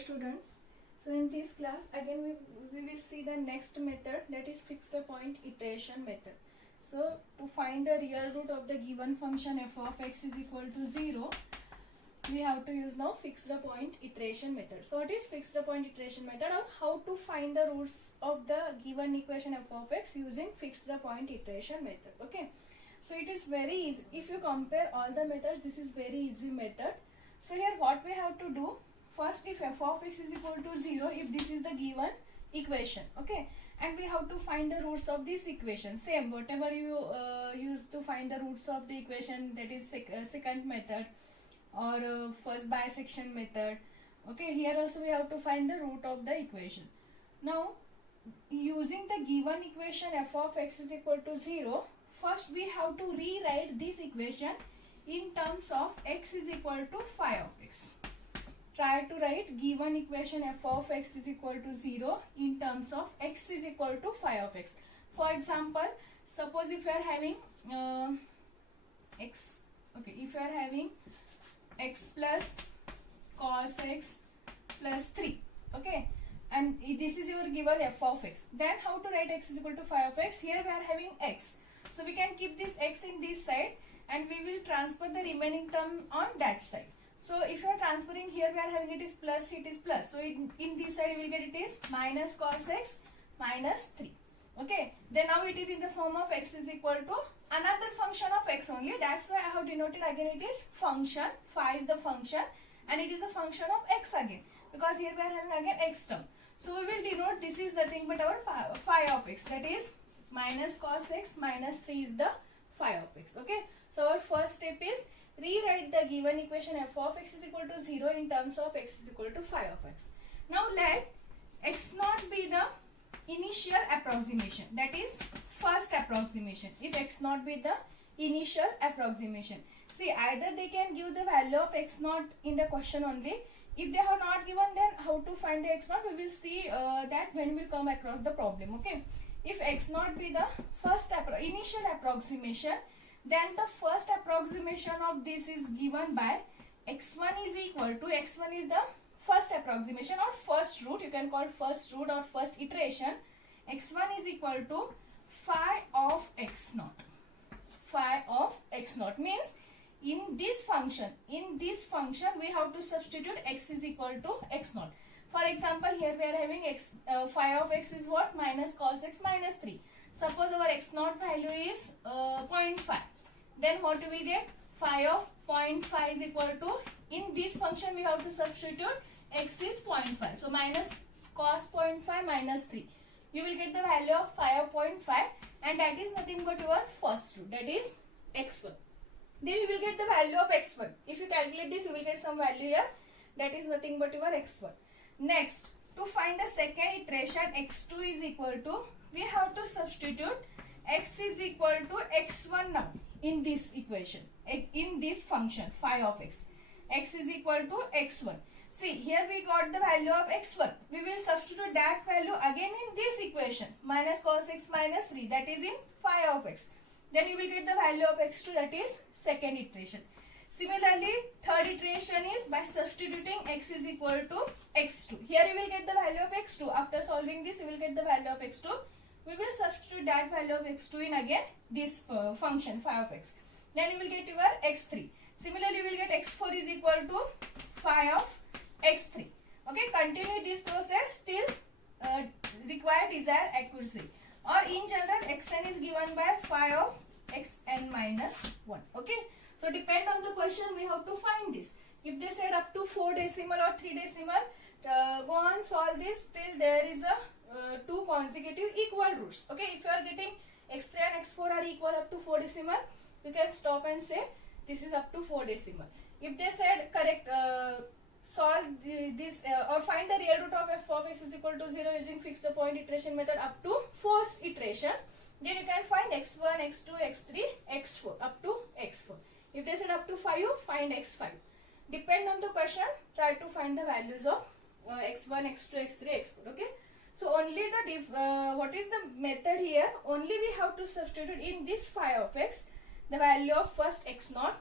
students. So in this class again we will see the next method, that is fixed point iteration method. So to find the real root of the given function f of x is equal to 0, we have to use now fixed point iteration method. So what is fixed point iteration method, or how to find the roots of the given equation f of x using fixed point iteration method. Okay, so it is very easy. If you compare all the methods, this is very easy method. So here what we have to do, first if f of x is equal to 0, if this is the given equation, okay, and we have to find the roots of this equation. Same whatever you use to find the roots of the equation, that is second method or first bisection method. Okay, here also we have to find the root of the equation. Now using the given equation f of x is equal to 0, first we have to rewrite this equation in terms of x is equal to phi of x. Try to write given equation f of x is equal to 0 in terms of x is equal to phi of x. For example, suppose if you are having x, okay, if you are having x plus cos x plus 3, okay, and this is your given f of x, then how to write x is equal to phi of x? Here we are having x, so we can keep this x in this side and we will transfer the remaining term on that side. So if you are transferring, here we are having it is plus, it is plus, so in this side you will get it is minus cos x minus 3. Okay, then now it is in the form of x is equal to another function of x only. That's why I have denoted again it is function. Phi is the function and it is the function of x again, because here we are having again x term. So we will denote this is nothing but our phi of x, that is minus cos x minus 3 is the phi of x. Okay, so our first step is rewrite the given equation f of x is equal to 0 in terms of x is equal to phi of x. Now let x naught be the initial approximation, that is first approximation. If x naught be the initial approximation, see either they can give the value of x naught in the question only. If they have not given, then how to find the x naught we will see that when we come across the problem. Okay, if x naught be the first initial approximation, then the first approximation of this is given by x1 is equal to, x1 is the first approximation or first root, you can call first root or first iteration. x1 is equal to phi of x naught. Phi of x naught means in this function we have to substitute x is equal to x naught. For example, here we are having x phi of x is what? Minus cos x minus 3. Suppose our x naught value is 0.5. Then what we will get? Phi of 0.5 is equal to, in this function we have to substitute x is 0.5. So minus cos 0.5 minus 3. You will get the value of phi of 0.5 and that is nothing but your first root, that is x1. Then you will get the value of x1. If you calculate this, you will get some value here, that is nothing but your x1. Next, to find the second iteration x2 is equal to, we have to substitute x is equal to x1 now in this equation, in this function phi of x. X is equal to x1. See, here we got the value of x1. We will substitute that value again in this equation, minus cos x minus 3, that is in phi of x. Then you will get the value of x2, that is second iteration. Similarly, third iteration is by substituting x is equal to x2. Here you will get the value of x2. After solving this, you will get the value of x2. We will substitute that value of x2 in again this function phi of x. Then you will get your x3. Similarly, you will get x4 is equal to phi of x3. Okay, continue this process till required desired accuracy. Or in general, xn is given by phi of xn minus 1. Okay, so depend on the question we have to find this. If they said up to 4 decimal or 3 decimal, go on solve this till there is a 2 consecutive equal roots. Okay, if you are getting x3 and x4 are equal up to 4 decimal, you can stop and say this is up to 4 decimal. If they said correct, solve this or find the real root of f of x is equal to 0 using fixed point iteration method up to first iteration, then you can find x1, x2, x3, x4 up to x4. If they said up to 5, find x5. Depend on the question, try to find the values of x1, x2, x3, x4. Okay, so only the what is the method here? Only we have to substitute in this phi of x the value of first x naught,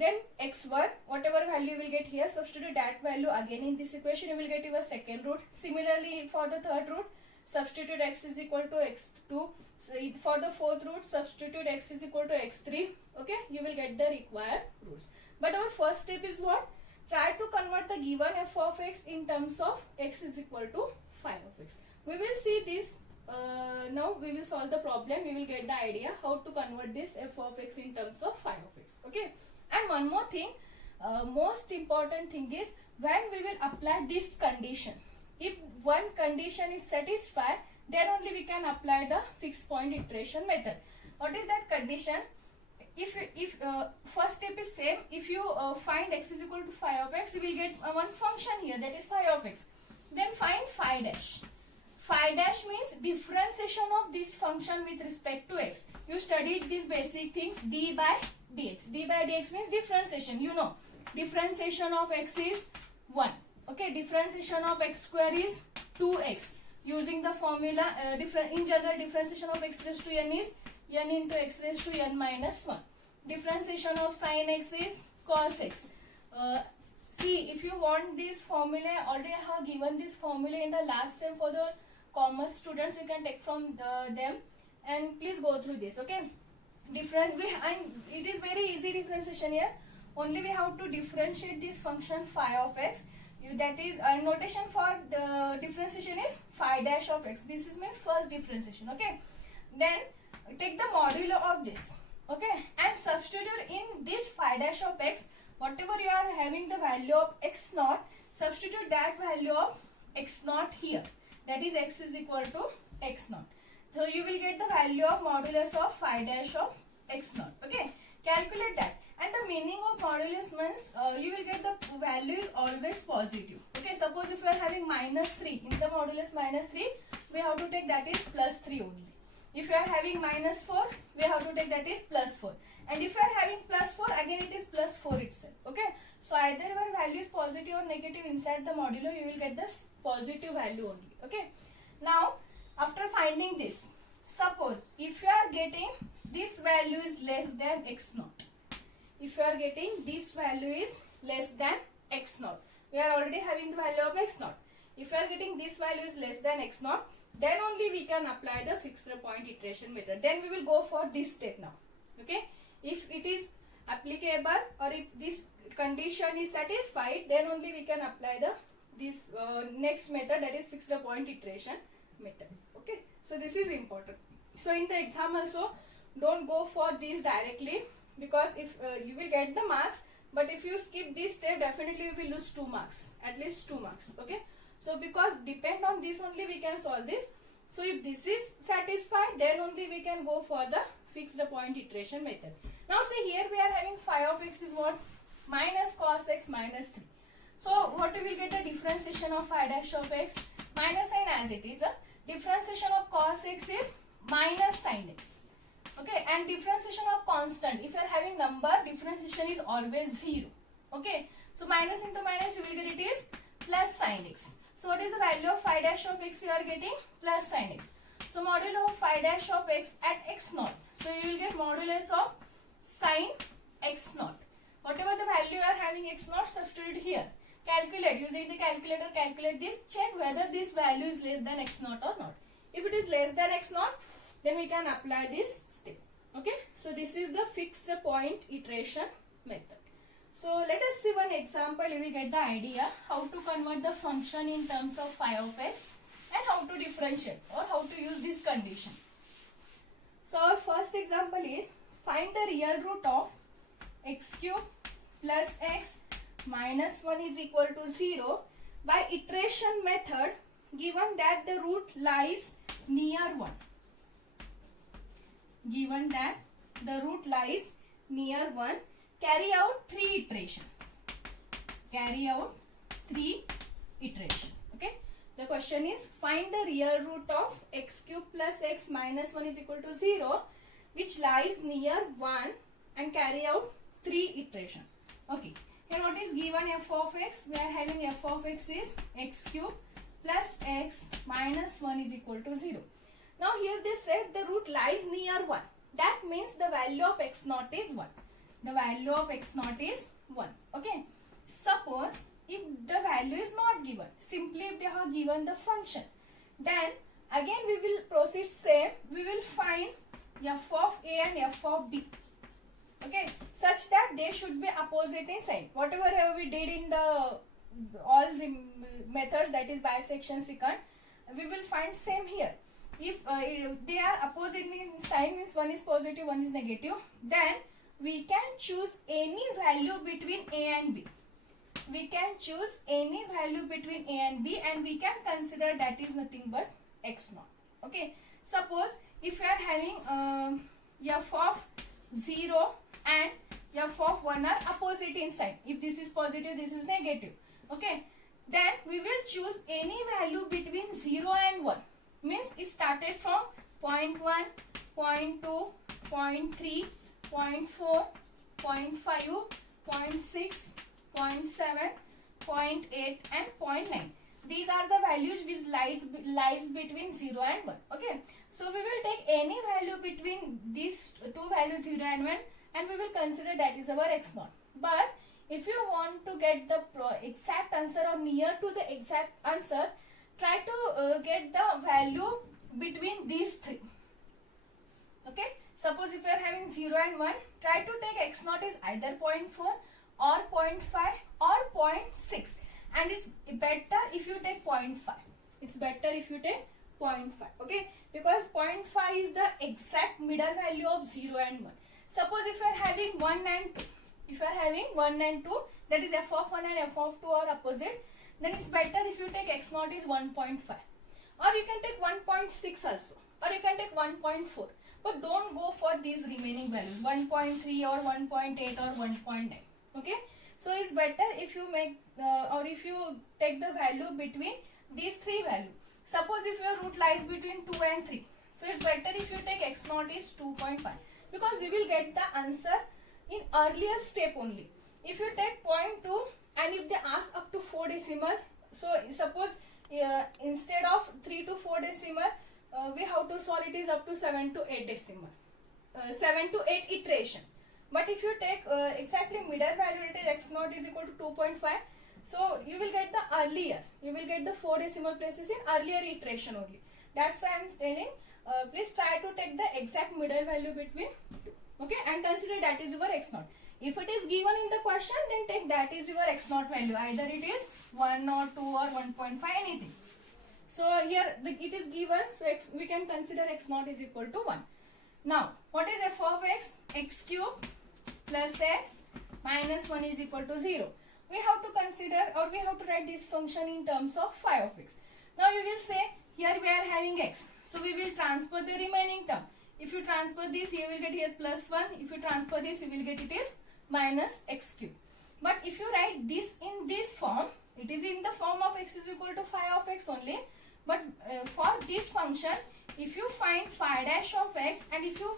then x1, whatever value you will get here, substitute that value again in this equation, you will get your second root. Similarly for the third root, substitute x is equal to x2. So for the fourth root, substitute x is equal to x3. Okay, you will get the required roots. But our first step is what? Try to convert the given f of x in terms of x is equal to phi of x. We will see this. Now we will solve the problem. We will get the idea how to convert this f of x in terms of phi of x. Okay. And one more thing, most important thing is when we will apply this condition. If one condition is satisfied, then only we can apply the fixed point iteration method. What is that condition? If first step is same, if you find x is equal to phi of x, you will get one function here, that is phi of x. Then find phi dash. Phi dash means differentiation of this function with respect to x. You studied these basic things, d by dx. D by dx means differentiation. You know, differentiation of x is 1. Okay, differentiation of x square is 2x. Using the formula, in general, differentiation of x raised to n is n into x raised to n minus 1. Differentiation of sin x is cos x. See, if you want this formula, already I have given this formula in the last time for the commerce students. You can take from them and please go through this. Okay, and it is very easy differentiation here. Only we have to differentiate this function phi of x. That is notation for the differentiation is phi dash of x. This is means first differentiation. Okay, then take the modulo of this. Okay, and substitute in this phi dash of x, whatever you are having the value of x naught, substitute that value of x naught here. That is x is equal to x naught. So you will get the value of modulus of phi dash of x naught. Okay, calculate that. And the meaning of modulus means you will get the value is always positive. Okay, suppose if you are having minus 3, in the modulus minus 3, we have to take that is plus 3 only. If you are having minus 4, we have to take that is plus 4. And if you are having plus 4, again it is plus 4 itself. Okay, so either your value is positive or negative inside the modulo, you will get this positive value only. Okay, now after finding this, suppose if you are getting this value is less than x naught. If you are getting this value is less than x naught, we are already having the value of x naught. If you are getting this value is less than x naught, then only we can apply the fixed point iteration method. Then we will go for this step now. Okay, if it is applicable or if this condition is satisfied, then only we can apply the this next method, that is fixed point iteration method. Okay, so this is important. So in the exam also, don't go for this directly, because if you will get the marks, but if you skip this step, definitely you will lose 2 marks, at least 2 marks. Okay, so because depend on this only we can solve this. So if this is satisfied, then only we can go for the fixed point iteration method. Now see, here we are having phi of x is what? Minus cos x minus 3. So what we will get, the differentiation of phi dash of x, minus sign as it is. Differentiation of cos x is minus sin x. Okay, and differentiation of constant, if you are having number, differentiation is always 0. Okay, so minus into minus you will get it is plus sin x. So what is the value of phi dash of x? You are getting plus sin x. So modulo of phi dash of x at x naught. So you will get modulus of sin x naught. Whatever the value you are having x naught, substitute here. Calculate, using the calculator, calculate this, check whether this value is less than x naught or not. If it is less than x naught, then we can apply this step. Okay, so this is the fixed point iteration method. So let us see one example. You will get the idea how to convert the function in terms of phi of x and how to differentiate or how to use this condition. So our first example is find the real root of x cube plus x minus 1 is equal to 0 by iteration method, given that the root lies near 1. Given that the root lies near 1, carry out 3 iteration. Carry out 3 iteration. Okay. The question is find the real root of x cube plus x minus 1 is equal to 0, which lies near 1, and carry out 3 iteration. Okay. Here what is given f of x? We are having f of x is x cube plus x minus 1 is equal to 0. Now here they said the root lies near 1. That means the value of x naught is 1. the value of x naught is 1. Okay. Suppose if the value is not given, simply if they have given the function, then again we will proceed same. We will find f of a and f of b. Okay, such that they should be opposite in sign. Whatever we did in the all methods, that is bisection secant, we will find same here. If they are opposite in sign, means one is positive, one is negative, then we can choose any value between a and b. We can choose any value between a and b, and we can consider that is nothing but x naught. Okay, suppose if you are having f of 0 and f of 1 are opposite in sign. If this is positive, this is negative. Okay, then we will choose any value between 0 and 1. Means it started from 0.1, 0.2, 0.3, 0.4, 0.5, 0.6, 0.7, 0.8 and 0.9. These are the values which lies between 0 and 1. Okay, so we will take any value between these two values 0 and 1, and we will consider that is our x naught. But if you want to get the exact answer or near to the exact answer, try to get the value between these three. Okay, suppose if you are having 0 and 1, try to take x naught is either 0.4 or 0.5 or 0.6, and it's better if you take 0.5. It's better if you take 0.5. Okay, because 0.5 is the exact middle value of 0 and 1. Suppose if you are having 1 and 2, if you are having 1 and 2, that is f of 1 and f of 2 are opposite, then it's better if you take x naught is 1.5, or you can take 1.6 also, or you can take 1.4, but don't go for these remaining values 1.3 or 1.8 or 1.9. Okay, so it's better if you make or if you take the value between these three values. Suppose if your root lies between 2 and 3, so it's better if you take x naught is 2.5, because you will get the answer in earlier step only. If you take 0.2 and if they ask up to 4 decimal, so suppose instead of 3 to 4 decimal, we have to solve it is up to 7 to 8 decimal, 7 to 8 iteration. But if you take exactly middle value, it is x naught is equal to 2.5. So you will get the earlier, you will get the 4 decimal places in earlier iteration only. That's why I am telling, please try to take the exact middle value between two. Okay, and consider that is your x naught. If it is given in the question, then take that is your x naught value. Either it is 1 or 2 or 1.5, anything. So here it is given, so we can consider x naught is equal to 1. Now, what is f of x? X cube plus x minus 1 is equal to 0. We have to consider, or we have to write this function in terms of phi of x. Now you will say, here we are having x, so we will transfer the remaining term. If you transfer this, you will get here plus 1. If you transfer this, you will get it is minus x cube. But if you write this in this form, it is in the form of x is equal to phi of x only. But for this function, if you find phi dash of x, and if you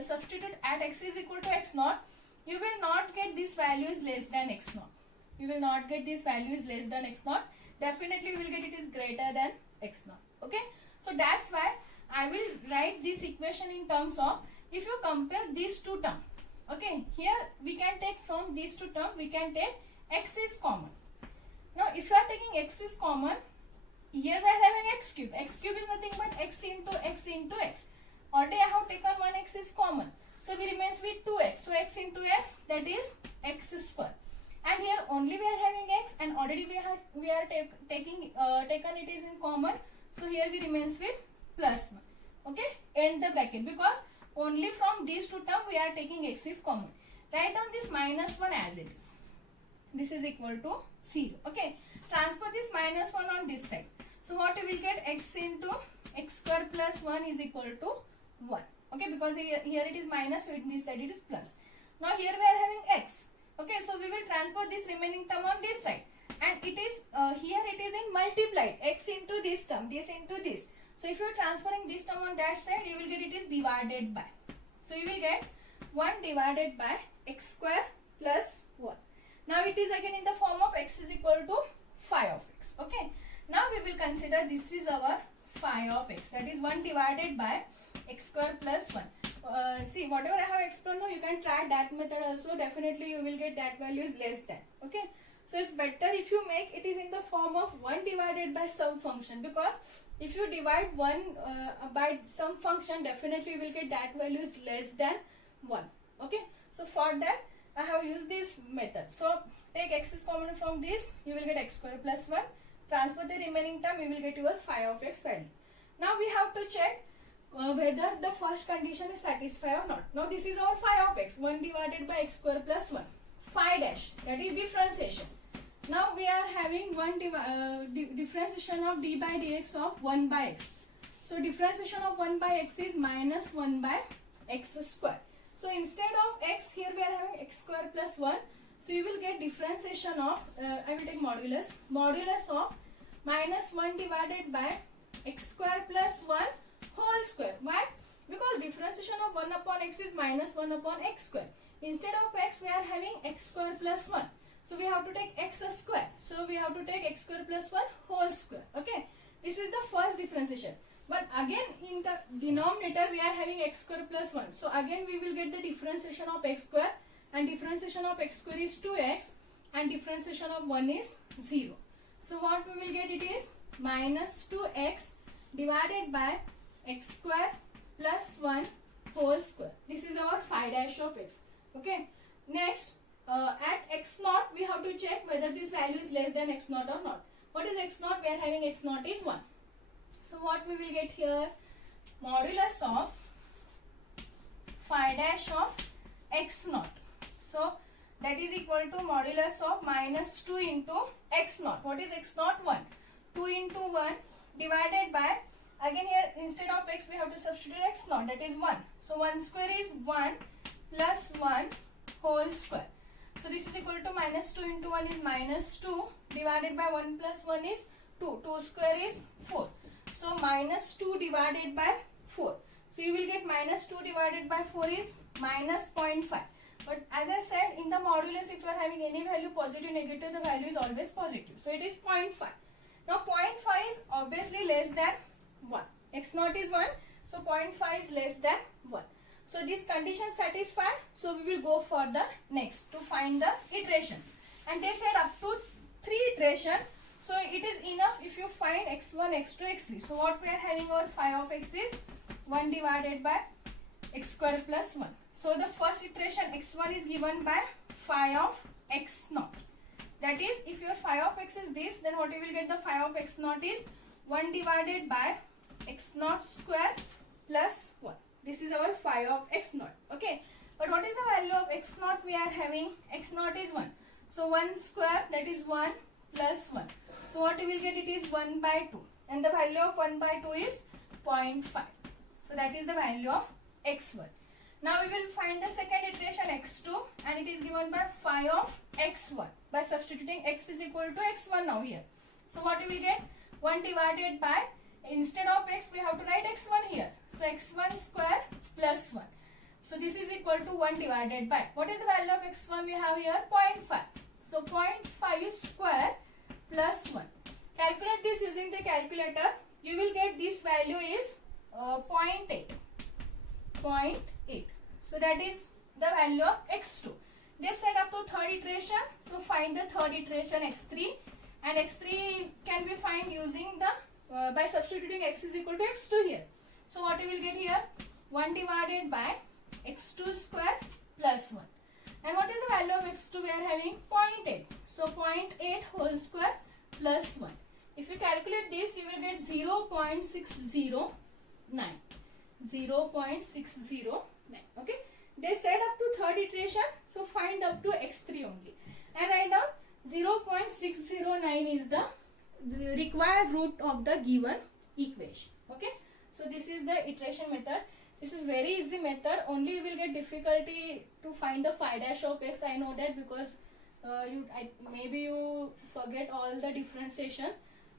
substitute at x is equal to x naught, you will not get this value is less than x naught. You will not get this value is less than x naught. Definitely you will get it is greater than x naught. Okay, so that's why I will write this equation in terms of, if you compare these two terms. Okay, here we can take from these two terms, we can take x is common. Now if you are taking x is common, here we are having x cube. X cube is nothing but x into x into x. Already I have taken one x is common, so we remains with 2x. So x into x, that is x square. And here only we are having x, and already we are taken it is in common. So here we remains with plus 1. Okay, end the bracket, because only from these two terms we are taking x is common. Write down this minus 1 as it is. This is equal to 0. Okay, transfer this minus 1 on this side. So what you will get, x into x square plus 1 is equal to 1. Okay, because here it is minus, so in this side it is plus. Now here we are having x. Okay, so we will transfer this remaining term on this side, and it is here it is in multiplied, x into this term, this into this. So if you are transferring this term on that side, you will get it is divided by. So you will get 1 divided by x square plus 1. Now it is again in the form of x is equal to phi of x. Okay, now we will consider this is our phi of x, that is 1 divided by x square plus 1. see whatever I have explained now, you can try that method also. Definitely you will get that value is less than. Okay, so it's better if you make it is in the form of 1 divided by some function, because if you divide 1 by some function, definitely you will get that value is less than 1. Okay, so for that I have used this method. So take x is common from this, you will get x square plus 1. Transfer the remaining term, you will get your phi of x value. Now we have to check whether the first condition is satisfied or not. Now this is our phi of x, 1 divided by x square plus 1. Phi dash, that is differentiation. Now we are having differentiation of d by dx of 1 by x. So differentiation of 1 by x is minus 1 by x square. So instead of x, here we are having x square plus 1. So you will get differentiation of, I will take modulus of minus 1 divided by x square plus 1 whole square. Why? Because differentiation of 1 upon x is minus 1 upon x square. Instead of x, we are having x square plus 1. So we have to take x square. So we have to take x square plus 1 whole square. Okay. This is the first differentiation. But again in the denominator we are having x square plus 1. So again we will get the differentiation of x square, and differentiation of x square is 2x and differentiation of 1 is 0. So what we will get, it is minus 2x divided by x square plus 1 whole square. This is our phi dash of x. Okay. Next, at x naught we have to check whether this value is less than x naught or not. What is x naught? We are having x naught is 1. So what we will get here? Modulus of phi dash of x naught. So that is equal to modulus of minus 2 into x naught. What is x naught? 1. 2 into 1 divided by, again here instead of x we have to substitute x naught, that is 1. So 1 square is 1 plus 1 whole square. So this is equal to minus 2 into 1 is minus 2 divided by 1 plus 1 is 2. 2 square is 4. So minus 2 divided by 4. So you will get minus 2 divided by 4 is minus 0.5. But as I said, in the modulus, if you are having any value positive, negative, the value is always positive. So it is 0.5. Now 0.5 is obviously less than 1. X naught is 1. So 0.5 is less than 1. So this condition satisfied. So we will go for the next to find the iteration. And they said up to 3 iteration. So it is enough if you find x1, x2, x3. So what we are having, our phi of x is 1 divided by x square plus 1. So the first iteration x1 is given by phi of x naught. That is, if your phi of x is this, then what you will get, the phi of x naught is 1 divided by x naught square plus 1. This is our phi of x naught. Okay. But what is the value of x naught? We are having x naught is 1. So 1 square, that is 1 plus 1. So what you will get, it is 1 by 2. And the value of 1 by 2 is 0.5. So that is the value of x1. Now we will find the second iteration x2, and it is given by phi of x1 by substituting x is equal to x1 now here. So what you will get, 1 divided by, instead of x we have to write x1 here. So x1 square plus 1. So this is equal to 1 divided by, what is the value of x1 we have here? 0.5. So 0.5 square plus 1. Calculate this using the calculator. You will get this value is 0.8. 0.8. So that is the value of x2. They set up to third iteration. So find the third iteration x3, and x3 can be found using the by substituting x is equal to x2 here. So what you will get here? 1 divided by x2 square plus 1. And what is the value of x2 we are having? 0.8. So 0.8 whole square plus 1. If you calculate this, you will get 0.609. 0.609. Okay. They said up to third iteration. So find up to x3 only. And write down 0.609 is the required root of the given equation. Okay. So this is the iteration method. This is very easy method. Only you will get difficulty to find the phi dash of x. I know that, because maybe you forget all the differentiation.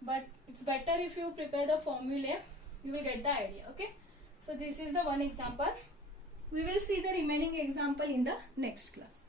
But it's better if you prepare the formula. You will get the idea. Okay. So this is the one example. We will see the remaining example in the next class.